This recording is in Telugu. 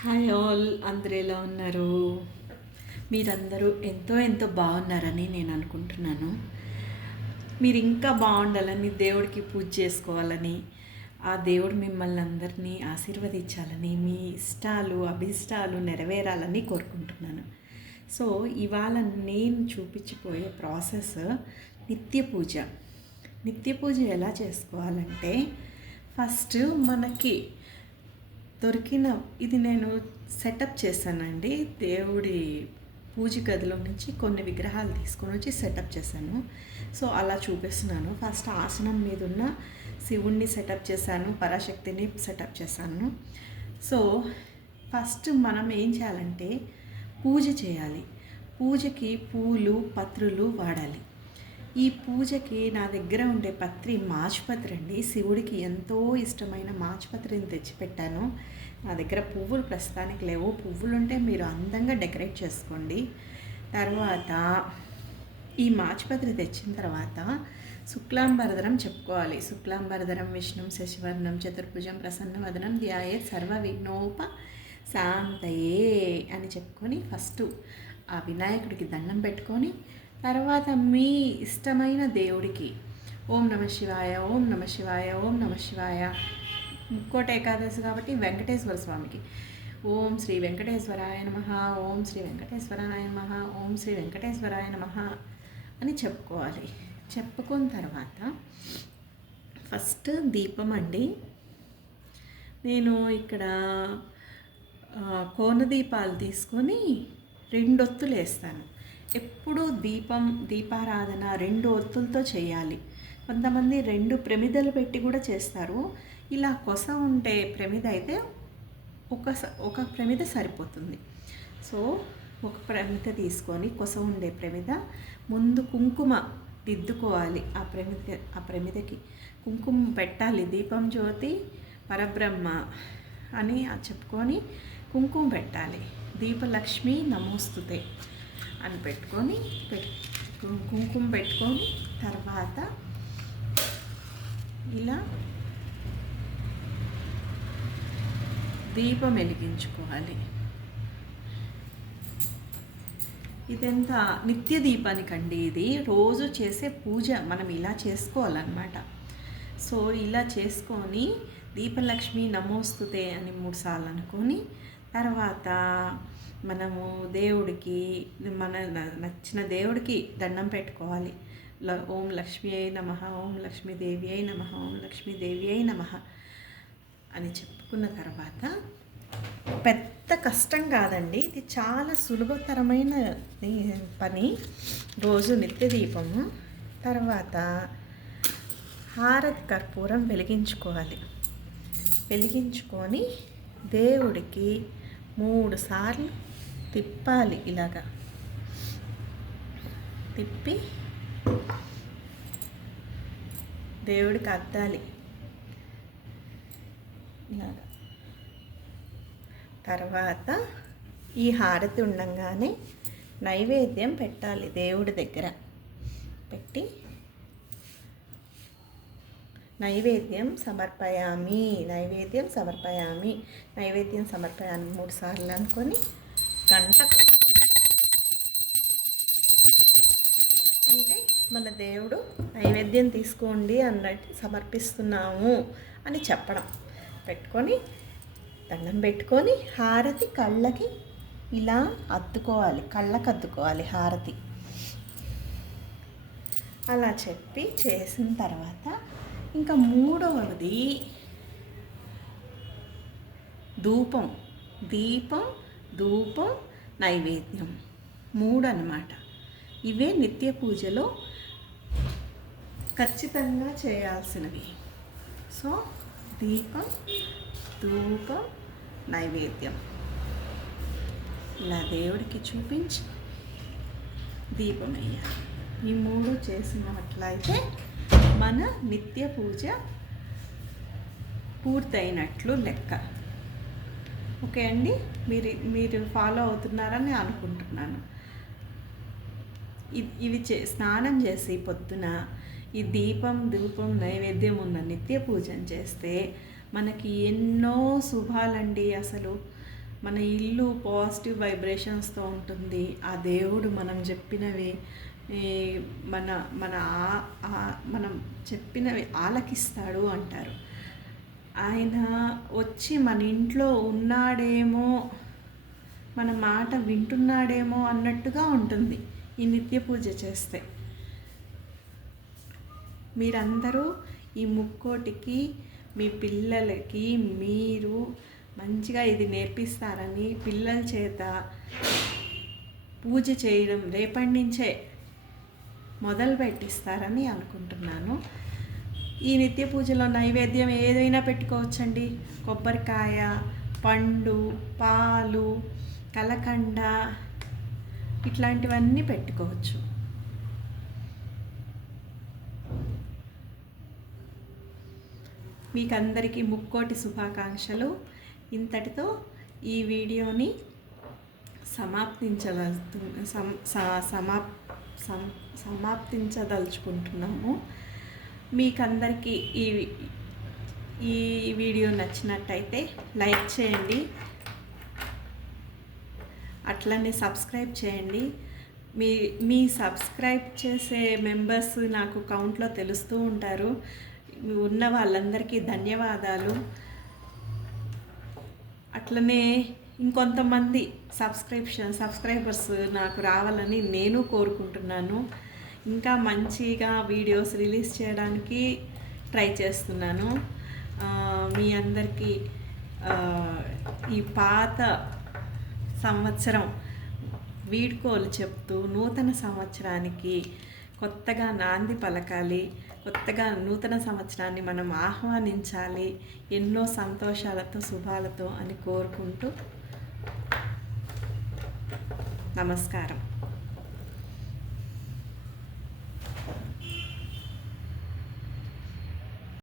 హాయ్ ఆల్ అందరు ఎలా ఉన్నారు? మీరందరూ ఎంతో ఎంతో బాగున్నారని నేను అనుకుంటున్నాను. మీరు ఇంకా బాగుండాలని దేవుడికి పూజ చేసుకోవాలని ఆ దేవుడు మిమ్మల్ని అందరినీ ఆశీర్వదించాలని మీ ఇష్టాలు అభిష్టాలు నెరవేరాలని కోరుకుంటున్నాను. సో ఇవాళ నేను చూపించిపోయే ప్రాసెస్ నిత్య పూజ. నిత్య పూజ ఎలా చేసుకోవాలంటే ఫస్ట్ మనకి దొరికిన ఇది నేను సెటప్ చేశానండి. దేవుడి పూజ గదిలో నుంచి కొన్ని విగ్రహాలు తీసుకొని వచ్చి సెటప్ చేశాను. సో అలా చూపిస్తున్నాను. ఫస్ట్ ఆసనం మీద ఉన్న శివుణ్ణి సెటప్ చేశాను పరాశక్తిని సెటప్ చేశాను. సో ఫస్ట్ మనం ఏం చేయాలంటే పూజ చేయాలి. పూజకి పూలు పత్రులు వాడాలి. ఈ పూజకి నా దగ్గర ఉండే పత్రి మాచిపత్రి అండి. శివుడికి ఎంతో ఇష్టమైన మాచిపత్రిని తెచ్చిపెట్టాను. నా దగ్గర పువ్వులు ప్రస్తుతానికి లేవు. పువ్వులు ఉంటే మీరు అందంగా డెకరేట్ చేసుకోండి. తర్వాత ఈ మాచిపత్రి తెచ్చిన తర్వాత శుక్లాంబరధరం చెప్పుకోవాలి. శుక్లాంబరధరం విష్ణుం శశివర్ణం చతుర్భుజం ప్రసన్నవదనం ధ్యాయే సర్వ విఘ్నోప శాంతయే అని చెప్పుకొని ఫస్ట్ ఆ వినాయకుడికి దండం పెట్టుకొని తర్వాత మీ ఇష్టమైన దేవుడికి. ఓం నమ శివాయ ఓం నమ శివాయ ఓం నమ శివాయ. ముక్కోట ఏకాదశి కాబట్టి వెంకటేశ్వర స్వామికి. ఓం శ్రీ వెంకటేశ్వరాయ నమ ఓం శ్రీ వెంకటేశ్వరాయ నమ ఓం శ్రీ వెంకటేశ్వరాయ నమ అని చెప్పుకోవాలి. చెప్పుకున్న తర్వాత ఫస్ట్ దీపం అండి. నేను ఇక్కడ కోన దీపాలు తీసుకొని రెండొత్తులు వేస్తాను. ఎప్పుడూ దీపం దీపారాధన రెండు ఒత్తులతో చేయాలి. కొంతమంది రెండు ప్రమిదలు పెట్టి కూడా చేస్తారు. ఇలా కొస ఉంటే ప్రమిద అయితే ఒక స- ఒక ప్రమిద సరిపోతుంది. సో ఒక ప్రమిద తీసుకొని కొస ఉండే ప్రమిద ముందు కుంకుమ దిద్దుకోవాలి ఆ ప్రమిద ఆ ప్రమిదకి. కుంకుమ పెట్టాలి దీపం జ్యోతి పరబ్రహ్మ అని చెప్పుకొని కుంకుమ పెట్టాలి. దీపలక్ష్మి నమోస్తుతే. అని పెట్టుకొని కుంకుమ పెట్టుకొని తర్వాత ఇలా దీపం వెలిగించుకోవాలి. ఇదంతా నిత్య దీపానికండి ఇది. రోజు చేసే పూజ మనం ఇలా చేసుకోవాలన్నమాట. సో ఇలా చేసుకొని దీపలక్ష్మి నమోస్తుతే అని మూడు సార్లు అనుకొని తర్వాత మనము దేవుడికి మన న- నచ్చిన దేవుడికి దండం పెట్టుకోవాలి. ల- ఓం లక్ష్మీ అయి నమ ఓం లక్ష్మీదేవి అయి నమ ఓం లక్ష్మీదేవి అయి నమ అని చెప్పుకున్న తర్వాత పెద్ద కష్టం కాదండి. ఇది చాలా సులభతరమైన పని. రోజు నిత్య దీపము. తర్వాత హారతి కర్పూరం వెలిగించుకోవాలి. వెలిగించుకొని దేవుడికి మూడు సార్లు తిప్పాలి ఇలాగా. తిప్పి దేవుడికి అద్దాలి. ఇలాగా. తర్వాత ఈ హారతి ఉండంగానే నైవేద్యం పెట్టాలి దేవుడి దగ్గర. పెట్టి నైవేద్యం సమర్పయామి నైవేద్యం సమర్పయామి. నైవేద్యం సమర్పయామి మూడు సార్లు అనుకొని గంట అంటే మన దేవుడు నైవేద్యం తీసుకోండి అన్నట్టు సమర్పిస్తున్నాము అని చెప్పడం. పెట్టుకొని దండం పెట్టుకొని హారతి కళ్ళకి ఇలా అద్దుకోవాలి. కళ్ళకి అద్దుకోవాలి హారతి. అలా చెప్పి చేసిన తర్వాత ఇంకా మూడవది ధూపం. దీపం ధూపం నైవేద్యం. మూడు అన్నమాట ఇవే నిత్య పూజలో ఖచ్చితంగా చేయాల్సినవి. సో దీపం ధూపం నైవేద్యం. ఇలా దేవుడికి చూపించి దీపం వేయాలి ఈ మూడు చేసినట్లయితే మన నిత్య పూజ పూర్తయినట్లు లెక్క. ఓకే అండి? మీరు మీరు ఫాలో అవుతున్నారని అనుకుంటున్నాను. ఇది ఇవి చే స్నానం చేసి పొద్దున ఈ దీపం ధూపం నైవేద్యం ఉన్న నిత్య పూజను చేస్తే మనకి ఎన్నో శుభాలండి అసలు. మన ఇల్లు పాజిటివ్ వైబ్రేషన్స్తో ఉంటుంది. ఆ దేవుడు మనం చెప్పినవి మన మన ఆ- మనం చెప్పినవి ఆలకిస్తాడు అంటారు. ఆయన వచ్చి మన ఇంట్లో ఉన్నాడేమో మన మాట వింటున్నాడేమో అన్నట్టుగా ఉంటుంది ఈ నిత్య పూజ చేస్తే. మీరందరూ ఈ ముక్కోటికి మీ పిల్లలకి మీరు మంచిగా ఇది నేర్పిస్తారని పిల్లల చేత పూజ చేయడం రేపటి నుంచే. మొదలు పెట్టిస్తారని అనుకుంటున్నాను. ఈ నిత్య పూజలో నైవేద్యం ఏదైనా పెట్టుకోవచ్చండి? కొబ్బరికాయ పండు పాలు కలకండ ఇట్లాంటివన్నీ పెట్టుకోవచ్చు. మీకు అందరికీ ముక్కోటి శుభాకాంక్షలు. ఇంతటితో ఈ వీడియోని సమాప్తించదలుతు స- సమాప్ సం- సమాప్తించదలుచుకుంటున్నాము. మీకందరికీ ఈ ఈ వీడియో నచ్చినట్టయితే లైక్ చేయండి. అట్లనే సబ్స్క్రైబ్ చేయండి. మీ మీ సబ్స్క్రైబ్ చేసే మెంబర్స్ నాకు కౌంట్లో తెలుస్తూ ఉంటారు. ఉన్న వాళ్ళందరికీ ధన్యవాదాలు. అట్లనే ఇంకొంతమంది సబ్స్క్రిప్షన్ సబ్స్క్రైబర్స్ నాకు రావాలని నేను కోరుకుంటున్నాను. ఇంకా మంచిగా వీడియోస్ రిలీజ్ చేయడానికి ట్రై చేస్తున్నాను. మీ అందరికీ ఈ పాత సంవత్సరం వీడ్కోలు చెప్తూ నూతన సంవత్సరానికి కొత్తగా నాంది పలకాలి కొత్తగా నూతన సంవత్సరాన్ని మనం ఆహ్వానించాలి ఎన్నో సంతోషాలతో శుభాలతో అని కోరుకుంటూ నమస్కారం